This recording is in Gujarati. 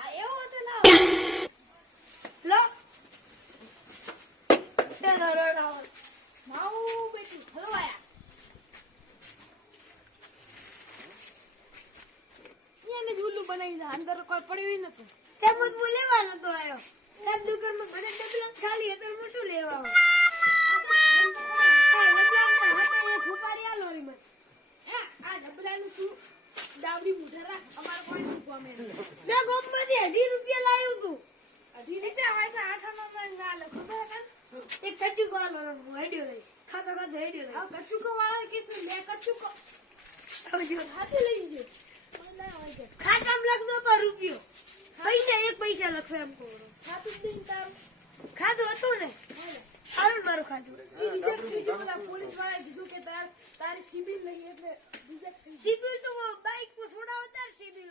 હા એવું હતું લાવ લો તે રડાવ માઉ બેટી હલવાયા એને ઝૂલું બનાવી દે અંદર કોઈ પડ્યું નતું તે મત લેવાનો તો આયો સાહેબ દુકાનમાં બધા ડબલા ખાલી હતા હું શું લેવા આવું આ ડબલા હતા એ ફૂપારી આલો રી મને આ ડબલાનું શું ડાવડી મુઢા રાખ અમાર કોઈ ન ગમે મે ગોમમાંથી 18 રૂપિયા લાવ્યો તું 18 રૂપિયા હોય તો 8 માં ના લે ખબર હે એક કચુકો આલો હેડ્યો રે ખાતો ખાતો હેડ્યો રે આ કચુકો વાળા કે શું લે કચુકો આવજો હાથે લઈ જે ખાતામાં લખદો પર રૂપિયો પૈસા એક પૈસા લખો એમ કહો ખાતું દીન તારું ખાધું હતું ને આરું મારું ખાધું પોલીસ વાળા કીધું કે તારી સિબિલ નહીં એટલે સિબિલ તો બાઈક પર છોડાવતા સિબિલ